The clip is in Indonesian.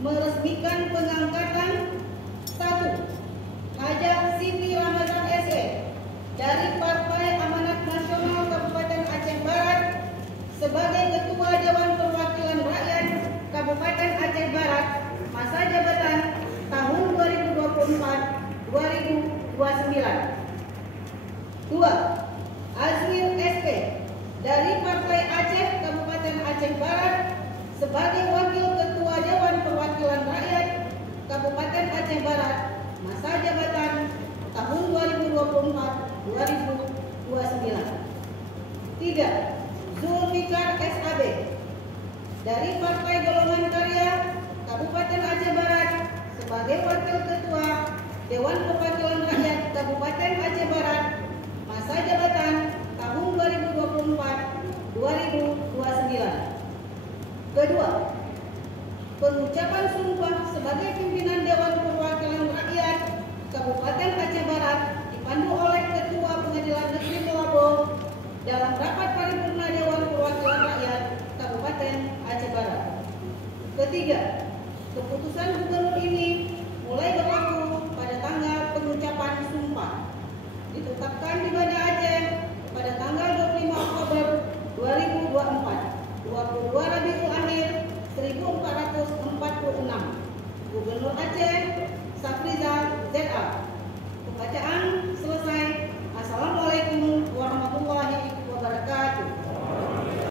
meresmikan pengangkatan 1. Haja Siti Ramadhan SE dari Partai Amanat Nasional Kabupaten Aceh Barat sebagai Ketua Dewan Perwakilan Rakyat Kabupaten Aceh Barat masa jabatan tahun 2024-2029. 2. Azwir SP dari Partai Aceh Kabupaten Aceh Barat sebagai Wakil Ketua Dewan Perwakilan Rakyat Kabupaten Aceh Barat masa jabatan tahun 2024-2029. 3. Zulfikar SAB dari Partai Golongan Karya Kabupaten Aceh Barat sebagai Wakil Ketua Dewan Perwakilan Rakyat Kabupaten Aceh Barat masa jabatan tahun 2024-2029. Kedua, pengucapan sumpah sebagai pimpinan Dewan Perwakilan Rakyat Kabupaten Aceh Barat dipandu oleh Ketua Pengadilan Negeri Melobo dalam rapat paripurna Dewan Perwakilan Rakyat Kabupaten Aceh Barat. Ketiga,